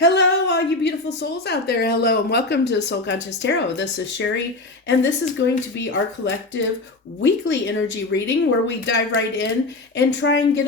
Hello, all you beautiful souls out there. Hello, and welcome to Soul Conscious Tarot. This is Sherry, and this is going to be our collective weekly energy reading where we dive right in and try and get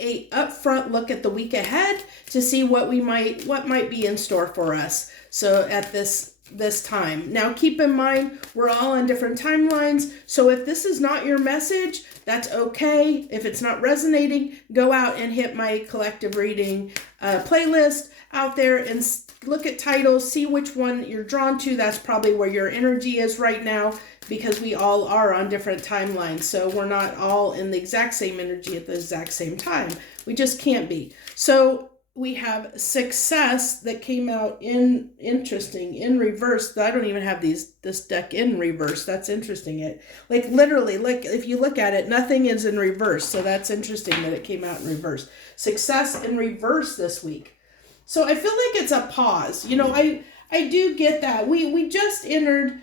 a upfront look at the week ahead to see what might be in store for us. So at this time. Now keep in mind, we're all on different timelines. So if this is not your message, that's okay. If it's not resonating, go out and hit my collective reading playlist out there and look at titles, see which one you're drawn to. That's probably where your energy is right now, because we all are on different timelines. So we're not all in the exact same energy at the exact same time. We just can't be. So we have success that came out in reverse. I don't even have this deck in reverse. That's interesting. It literally, if you look at it, nothing is in reverse. So that's interesting that it came out in reverse. Success in reverse this week. So I feel like it's a pause. I do get that. We just entered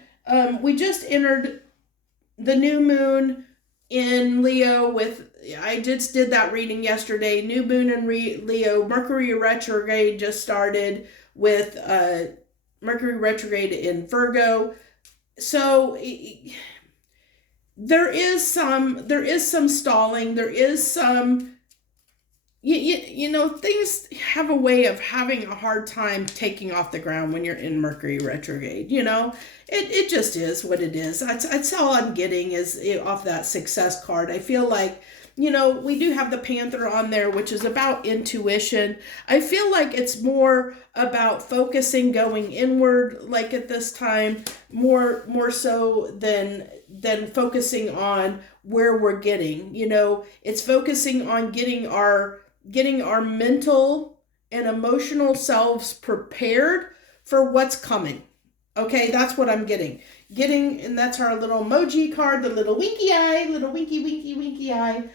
the new moon in Leo I just did that reading yesterday. New moon in Leo. Mercury retrograde just started with Mercury retrograde in Virgo. So there is some stalling. There is some, things have a way of having a hard time taking off the ground when you're in Mercury retrograde. It just is what it is. That's all I'm getting is off that success card. I feel like, we do have the Panther on there, which is about intuition. I feel like it's more about focusing, going inward, like at this time, more so than focusing on where we're getting. It's focusing on getting our mental and emotional selves prepared for what's coming. Okay, that's what I'm getting, and that's our little emoji card, the little winky eye, little winky eye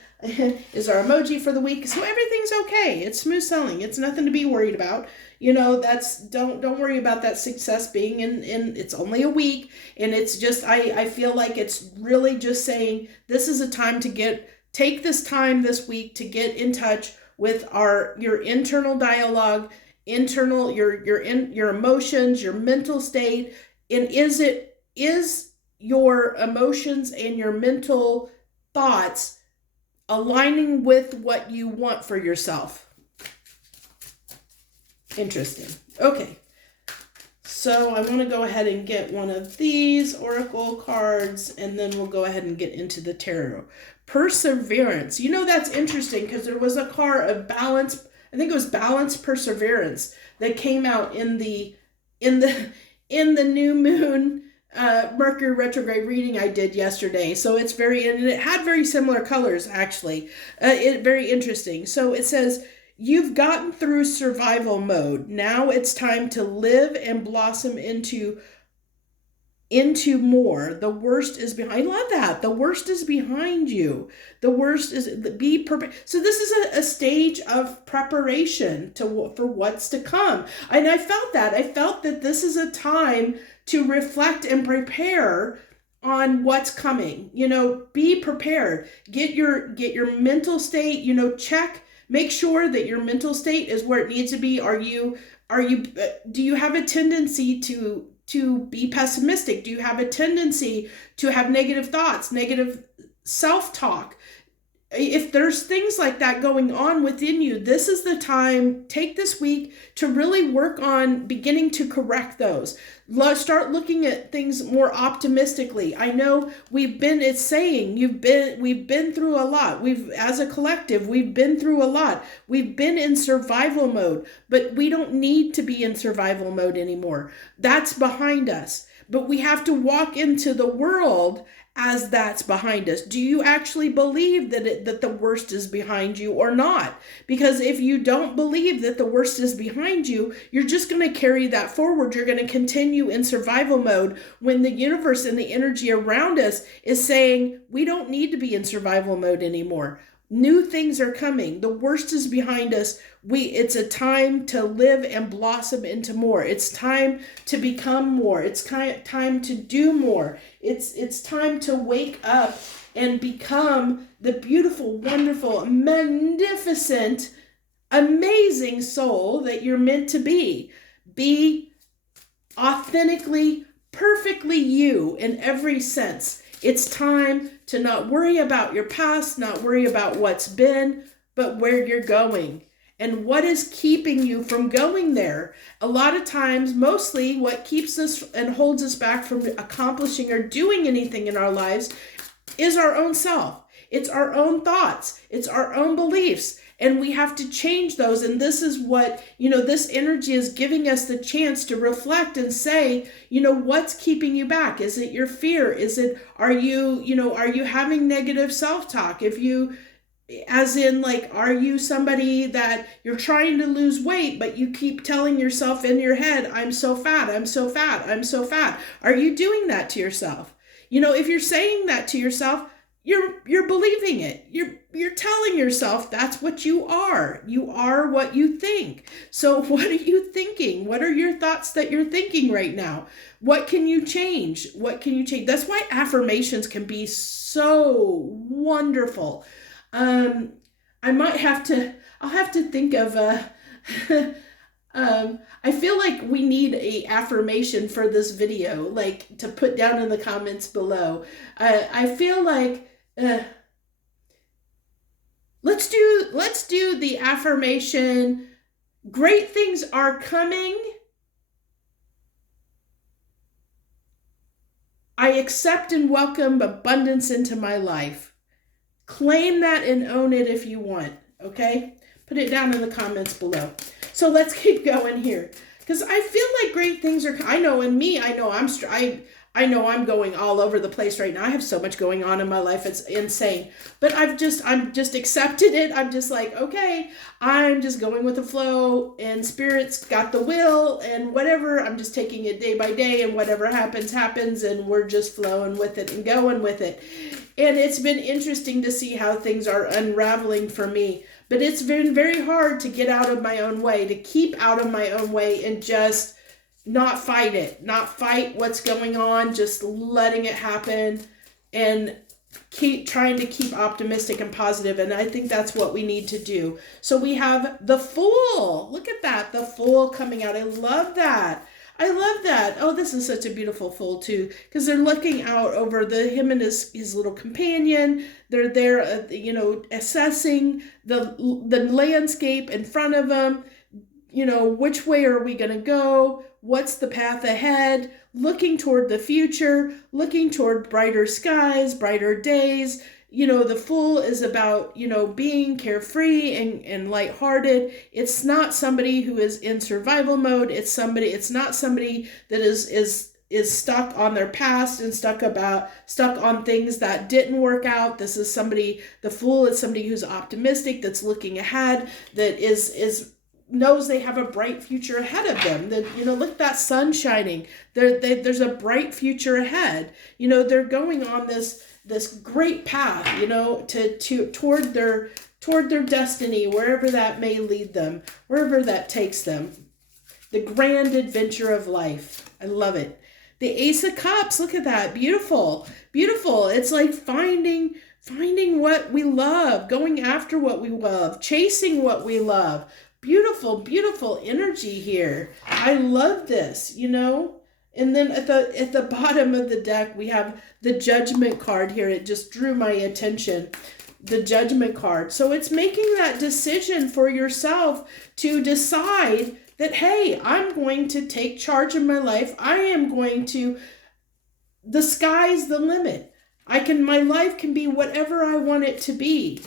is our emoji for the week. So everything's okay. It's smooth sailing. It's nothing to be worried about. Don't worry about that success being in it's only a week, and it's just I feel like it's really just saying this is a time to take this time this week to get in touch with your internal dialogue, your emotions, your mental state, and is your emotions and your mental thoughts aligning with what you want for yourself? Interesting. Okay. So I want to go ahead and get one of these oracle cards, and then we'll go ahead and get into the tarot. Perseverance. That's interesting because there was a card of balance. I think it was balance, perseverance that came out in the new moon Mercury retrograde reading I did yesterday. So and it had very similar colors actually. Very interesting. So it says, you've gotten through survival mode. Now it's time to live and blossom into more. The worst is behind. I love that. The worst is behind you. The worst is be prepared. So this is a stage of preparation for what's to come. And I felt that this is a time to reflect and prepare on what's coming. Be prepared. Get your mental state, check, make sure that your mental state is where it needs to be. Do you have a tendency to be pessimistic? Do you have a tendency to have negative thoughts, negative self-talk? If there's things like that going on within you, this is the time. Take this week to really work on beginning to correct those. Start looking at things more optimistically. I know we've been through a lot. As a collective, we've been through a lot. We've been in survival mode, but we don't need to be in survival mode anymore. That's behind us. But we have to walk into the world as that's behind us. Do you actually believe that the worst is behind you or not? Because if you don't believe that the worst is behind you, you're just going to carry that forward. You're going to continue in survival mode when the universe and the energy around us is saying, we don't need to be in survival mode anymore. New things are coming. The worst is behind us. It's a time to live and blossom into more. It's time to become more. It's time to do more. It's time to wake up and become the beautiful, wonderful, magnificent amazing soul that you're meant to be. Be authentically, perfectly you in every sense. It's time to not worry about your past, not worry about what's been, but where you're going and what is keeping you from going there. A lot of times, mostly what keeps us and holds us back from accomplishing or doing anything in our lives is our own self. It's our own thoughts. It's our own beliefs. And we have to change those. And this is what, this energy is giving us the chance to reflect and say, what's keeping you back? Is it your fear? Are you having negative self-talk? Are you somebody that you're trying to lose weight, but you keep telling yourself in your head, I'm so fat, I'm so fat, I'm so fat. Are you doing that to yourself? If you're saying that to yourself, you're believing it. You're telling yourself that's what you are. You are what you think. So what are you thinking? What are your thoughts that you're thinking right now? What can you change? What can you change? That's why affirmations can be so wonderful. I'll have to think of I feel like we need a affirmation for this video, like to put down in the comments below. I feel like let's do the affirmation. Great things are coming. I accept and welcome abundance into my life. Claim that and own it if you want, okay? Put it down in the comments below. So let's keep going here, because I feel like great things are, I know I'm going all over the place right now. I have so much going on in my life. It's insane. But I'm just accepted it. I'm just like, okay, I'm just going with the flow, and spirit's got the will, and whatever, I'm just taking it day by day, and whatever happens, and we're just flowing with it and going with it. And it's been interesting to see how things are unraveling for me. But it's been very hard to get out of my own way, to keep out of my own way and just not fight what's going on, just letting it happen and keep trying to keep optimistic and positive. And I think that's what we need to do. So we have the Fool. Look at that, the Fool coming out. I love that. Oh, this is such a beautiful Fool too, because they're looking out over him and his little companion. They're there, assessing the landscape in front of them. Which way are we going to go? What's the path ahead? Looking toward the future, looking toward brighter skies, brighter days. The Fool is about, being carefree and lighthearted. It's not somebody who is in survival mode. It's not somebody that is stuck on their past and stuck on things that didn't work out. The Fool is somebody who's optimistic, that's looking ahead, that knows they have a bright future ahead of them. That, look at that sun shining. There's a bright future ahead. They're going on this great path, toward their destiny, wherever that may lead them, wherever that takes them. The grand adventure of life. I love it. The Ace of Cups, look at that. Beautiful. Beautiful. It's like finding what we love, going after what we love, chasing what we love. Beautiful, beautiful energy here. I love this, And then at the bottom of the deck, we have the Judgment card here. It just drew my attention. The Judgment card. So it's making that decision for yourself to decide that, hey, I'm going to take charge of my life. The sky's the limit. My life can be whatever I want it to be.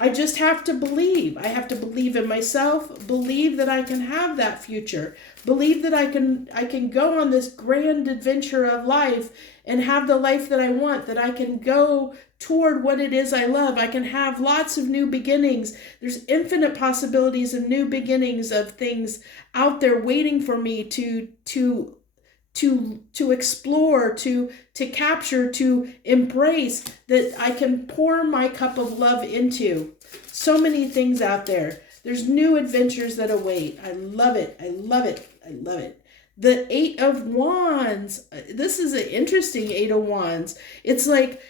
I just have to believe. I have to believe in myself, believe that I can have that future, believe that I can go on this grand adventure of life and have the life that I want, that I can go toward what it is I love. I can have lots of new beginnings. There's infinite possibilities of new beginnings, of things out there waiting for me to explore, to capture, to embrace, that I can pour my cup of love into. So many things out there. There's new adventures that await. I love it. I love it. I love it. The Eight of Wands. This is an interesting Eight of Wands. It's like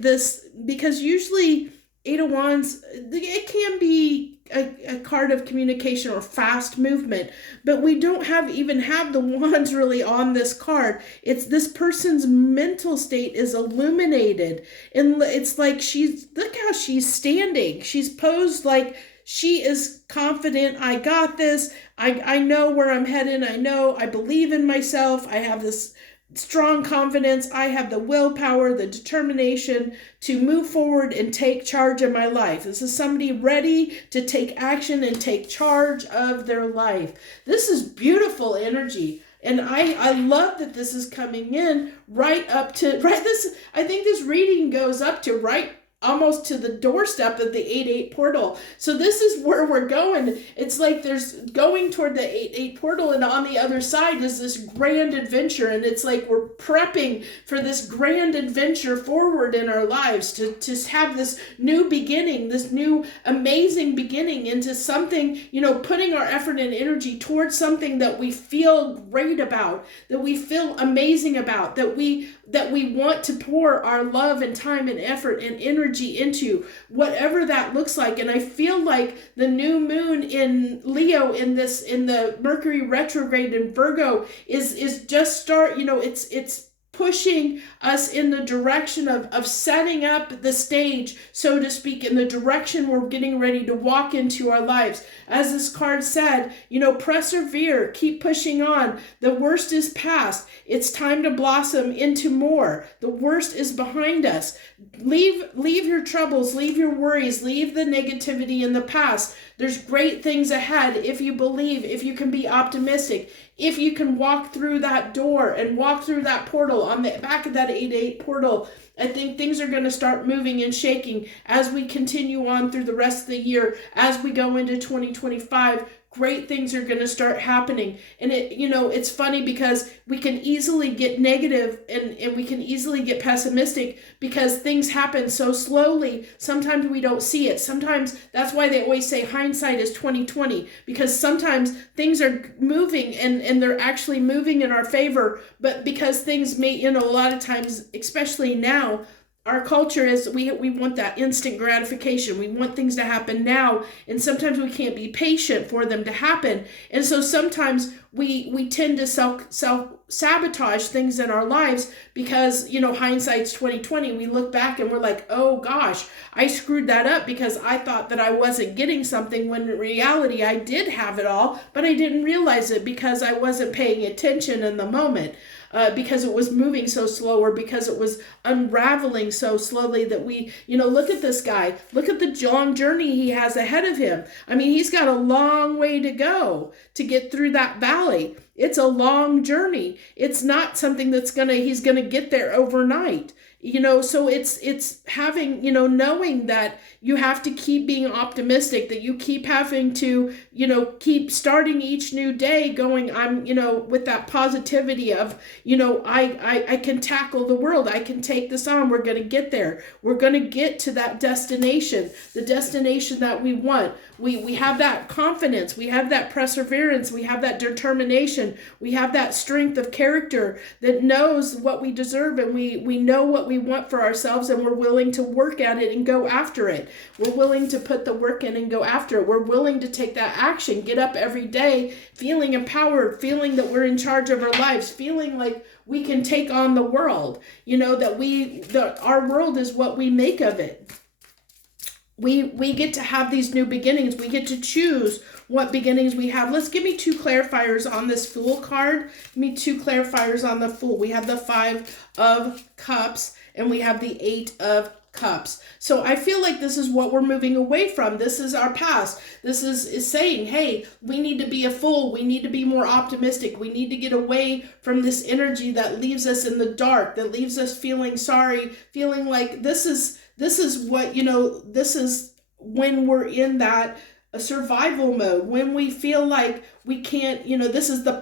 this, because usually Eight of Wands, it can be a card of communication or fast movement, but we don't even have the wands really on this card. It's this person's mental state is illuminated, and it's like look how she's standing. She's posed like she is confident. I got this. I know where I'm headed. I believe in myself. I have this strong confidence. I have the willpower, the determination to move forward and take charge of my life. This is somebody ready to take action and take charge of their life. This is beautiful energy. And I love that this is coming in right up to, I think this reading goes up to almost to the doorstep of the 8-8 portal. So this is where we're going. It's like there's going toward the 8-8 portal, and on the other side is this grand adventure. And it's like we're prepping for this grand adventure forward in our lives to have this new beginning, this new amazing beginning into something, putting our effort and energy towards something that we feel great about, that we feel amazing about, that we want to pour our love and time and effort and energy into, whatever that looks like. And I feel like the new moon in Leo in the Mercury retrograde in Virgo is just it's pushing us in the direction of setting up the stage, so to speak, in the direction we're getting ready to walk into our lives. As this card said, persevere, keep pushing on. The worst is past. It's time to blossom into more. The worst is behind us. Leave your troubles, leave your worries, leave the negativity in the past. There's great things ahead if you believe, if you can be optimistic, if you can walk through that door and walk through that portal on the back of that 8-8 portal. I think things are going to start moving and shaking as we continue on through the rest of the year, as we go into 2025. Great things are going to start happening. And it's funny because we can easily get negative and we can easily get pessimistic because things happen so slowly. Sometimes we don't see it. Sometimes that's why they always say hindsight is 20/20, because sometimes things are moving and they're actually moving in our favor. But because things may, a lot of times, especially now, our culture is we want that instant gratification. We want things to happen now, and sometimes we can't be patient for them to happen. And so sometimes we tend to self-sabotage things in our lives because, hindsight's 20/20. We look back and we're like, oh gosh, I screwed that up because I thought that I wasn't getting something, when in reality I did have it all, but I didn't realize it because I wasn't paying attention in the moment. Because it was moving so slow, or because it was unraveling so slowly that we, look at this guy. Look at the long journey he has ahead of him. I mean, he's got a long way to go to get through that valley. It's a long journey. It's not something he's gonna get there overnight. So it's having, knowing that you have to keep being optimistic, that you keep having to, keep starting each new day going, I'm, with that positivity of, I can tackle the world. I can take this on. We're going to get there. We're going to get to that destination, the destination that we want. We have that confidence. We have that perseverance. We have that determination. We have that strength of character that knows what we deserve, and we know what we want for ourselves, and we're willing to work at it and go after it. We're willing to put the work in and go after it. We're willing to take that action, get up every day feeling empowered, feeling that we're in charge of our lives, feeling like we can take on the world, that our world is what we make of it. We get to have these new beginnings. We get to choose what beginnings we have. Give me two clarifiers on this Fool card. Give me two clarifiers on the Fool. We have the 5 of Cups and we have the 8 of Cups. So I feel like this is what we're moving away from. This is our past. This is saying, hey, we need to be a fool. We need to be more optimistic. We need to get away from this energy that leaves us in the dark, that leaves us feeling sorry, feeling like this is what, this is when we're in that survival mode, when we feel like we can't, this is the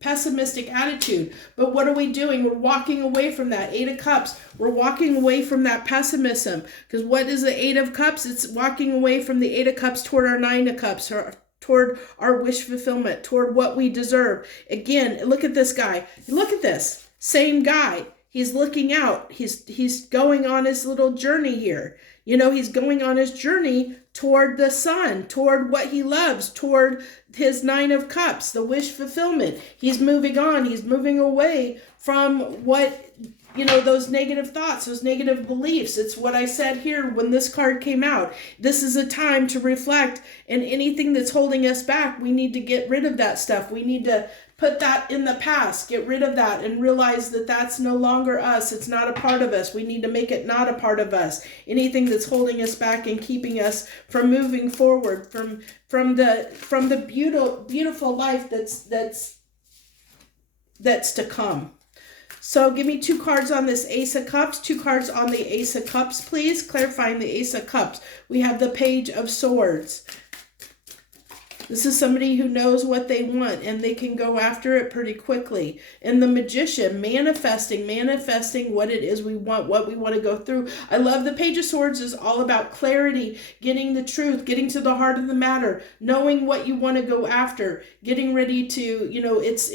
pessimistic attitude. But what are we doing? We're walking away from that 8 of Cups. We're walking away from that pessimism, because what is the 8 of Cups? It's walking away from the 8 of Cups toward our 9 of Cups, or toward our wish fulfillment, toward what we deserve. Again, look at this guy. Look at this. Same guy. He's looking out. He's going on his little journey here. You know, he's going on his journey toward the sun, toward what he loves, toward his 9 of Cups, the wish fulfillment. He's moving on. He's moving away from what, you know, those negative thoughts, those negative beliefs. It's what I said here when this card came out. This is a time to reflect, and anything that's holding us back, we need to get rid of that stuff. We need to put that in the past, get rid of that, and realize that that's no longer us. It's not a part of us. We need to make it not a part of us. Anything that's holding us back and keeping us from moving forward, from the beautiful life that's to come. So give me 2 cards on this Ace of Cups, 2 cards on the Ace of Cups, please. Clarifying the Ace of Cups. We have the Page of Swords. This is somebody who knows what they want, and they can go after it pretty quickly. And the Magician, manifesting what it is we want, what we want to go through. I love the Page of Swords is all about clarity, getting the truth, getting to the heart of the matter, knowing what you want to go after, getting ready to, you know, it's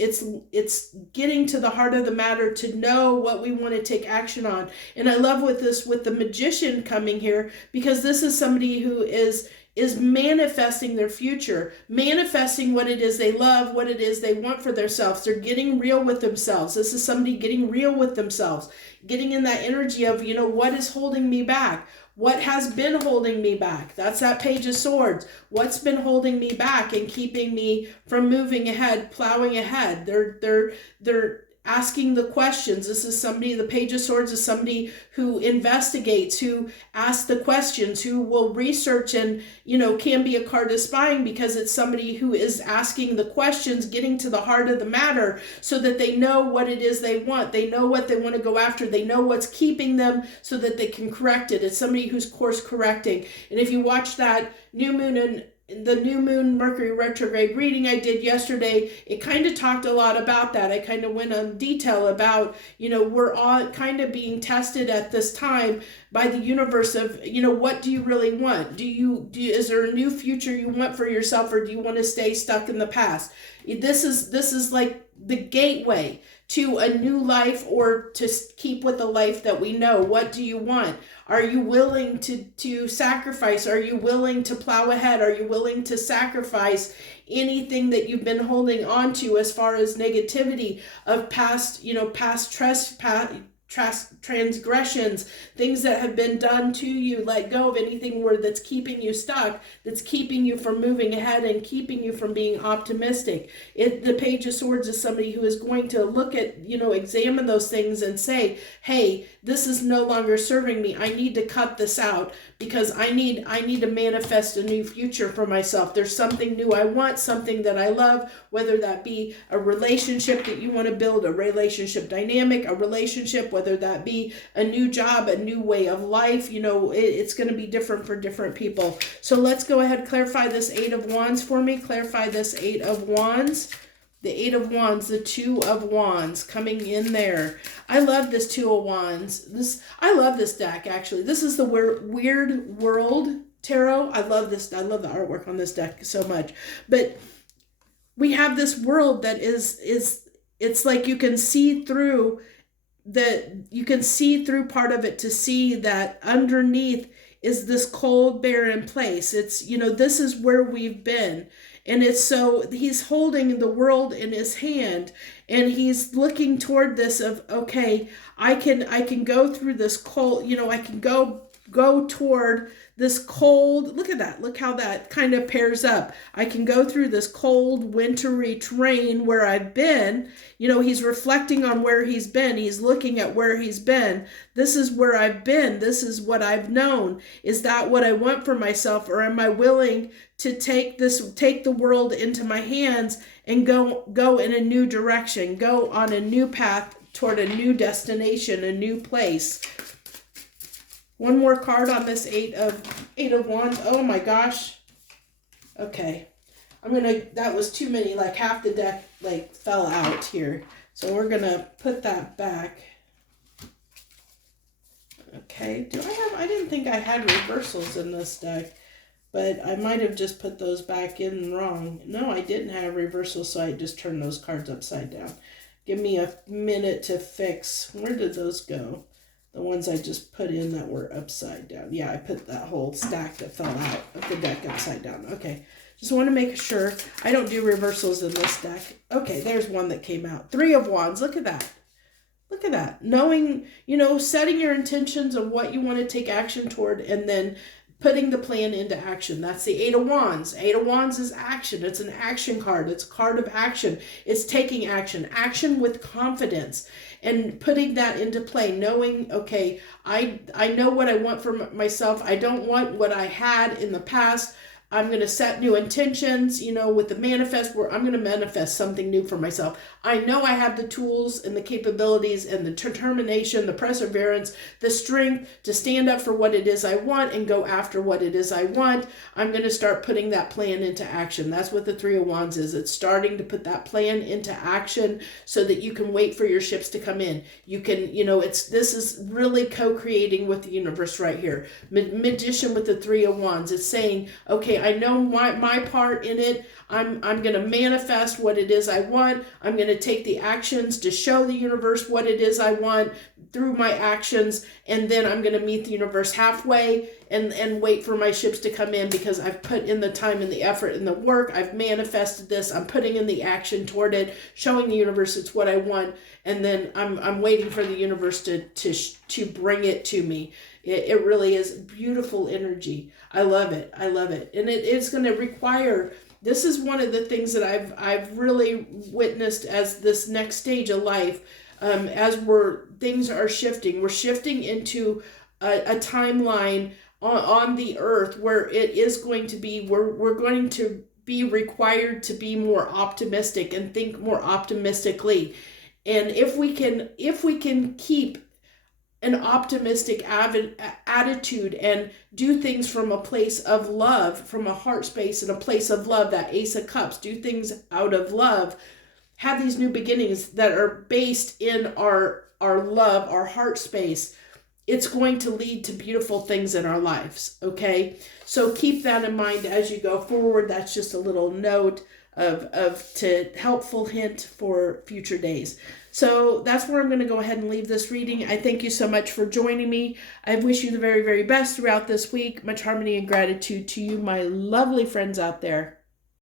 getting to the heart of the matter to know what we want to take action on. And I love with the Magician coming here, because this is somebody who is manifesting their future, manifesting what it is they love, what it is they want for themselves. They're getting real with themselves. This is somebody getting real with themselves, getting in that energy of, you know, what is holding me back? What has been holding me back? That's that Page of Swords. What's been holding me back and keeping me from moving ahead, plowing ahead? They're asking the questions. This is somebody, the Page of Swords is somebody who investigates, who asks the questions, who will research, and, you know, can be a card of spying, because it's somebody who is asking the questions, getting to the heart of the matter, so that they know what it is they want. They know what they want to go after. They know what's keeping them so that they can correct it. It's somebody who's course correcting. And if you watch that new moon Mercury retrograde reading I did yesterday, it kind of talked a lot about that. I kind of went on detail about, you know, we're all kind of being tested at this time by the universe of, you know, what do you really want? Is there a new future you want for yourself, or do you want to stay stuck in the past? This is like the gateway to a new life, or to keep with the life that we know. What do you want? Are you willing to sacrifice? Are you willing to plow ahead? Are you willing to sacrifice anything that you've been holding on to as far as negativity of past transgressions, things that have been done to you? Let go of anything that's keeping you stuck, that's keeping you from moving ahead and keeping you from being optimistic. The Page of Swords is somebody who is going to look at, you know, examine those things and say, hey, this is no longer serving me. I need to cut this out, because I need to manifest a new future for myself. There's something new I want, something that I love, whether that be a relationship that you want to build, a relationship dynamic, a relationship, whether that be a new job, a new way of life. You know, it's going to be different for different people. So let's go ahead, clarify this 8 of Wands for me. Clarify this 8 of Wands. The 8 of Wands, the 2 of Wands coming in there. I love this 2 of Wands. I love this deck, actually. This is the Weird World Tarot. I love this. I love the artwork on this deck so much. But we have this world that is it's like you can see through part of it to see that underneath is this cold, barren place. It's, you know, this is where we've been. And it's so he's holding the world in his hand, and he's looking toward this of, okay, I can go through this cold, you know, I can go toward this cold, look at that, look how that kind of pairs up. I can go through this cold, wintry terrain where I've been. You know, he's reflecting on where he's been. He's looking at where he's been. This is where I've been. This is what I've known. Is that what I want for myself? Or am I willing to take the world into my hands and go in a new direction, go on a new path toward a new destination, a new place? One more card on this 8 of Wands. Oh my gosh. Okay. That was too many, like half the deck like fell out here. So we're gonna put that back. Okay. I didn't think I had reversals in this deck, but I might have just put those back in wrong. No, I didn't have reversals, so I just turned those cards upside down. Give me a minute to fix. Where did those go? The ones I just put in that were upside down. Yeah, I put that whole stack that fell out of the deck upside down. Okay, just want to make sure. I don't do reversals in this deck. Okay, there's one that came out. 3 of Wands. Look at that. Look at that. Knowing, setting your intentions of what you want to take action toward, and then putting the plan into action. That's the 8 of Wands. 8 of Wands is action. It's an action card. It's a card of action. It's taking action. Action with confidence. And putting that into play, knowing, okay, I know what I want for myself. I don't want what I had in the past. I'm going to set new intentions, with the manifest, where I'm going to manifest something new for myself. I know I have the tools and the capabilities and the determination, the perseverance, the strength to stand up for what it is I want and go after what it is I want. I'm going to start putting that plan into action. That's what the 3 of Wands is. It's starting to put that plan into action so that you can wait for your ships to come in. You can, this is really co-creating with the universe right here. Magician with the 3 of Wands. It's saying, okay, I know my part in it. I'm going to manifest what it is I want. I'm going to take the actions to show the universe what it is I want through my actions. And then I'm going to meet the universe halfway and wait for my ships to come in, because I've put in the time and the effort and the work. I've manifested this. I'm putting in the action toward it, showing the universe it's what I want. And then I'm waiting for the universe to bring it to me. It really is beautiful energy. I love it. I love it. And it is going to require, this is one of the things that I've really witnessed as this next stage of life, as things are shifting. We're shifting into a timeline on the earth where it is going to be, we're going to be required to be more optimistic and think more optimistically. And if we can keep an optimistic attitude and do things from a place of love, from a heart space and a place of love, that Ace of Cups, do things out of love, have these new beginnings that are based in our love, our heart space, it's going to lead to beautiful things in our lives, okay? So keep that in mind as you go forward. That's just a little note to helpful hint for future days. So that's where I'm going to go ahead and leave this reading. I thank you so much for joining me. I wish you the very, very best throughout this week. Much harmony and gratitude to you, my lovely friends out there.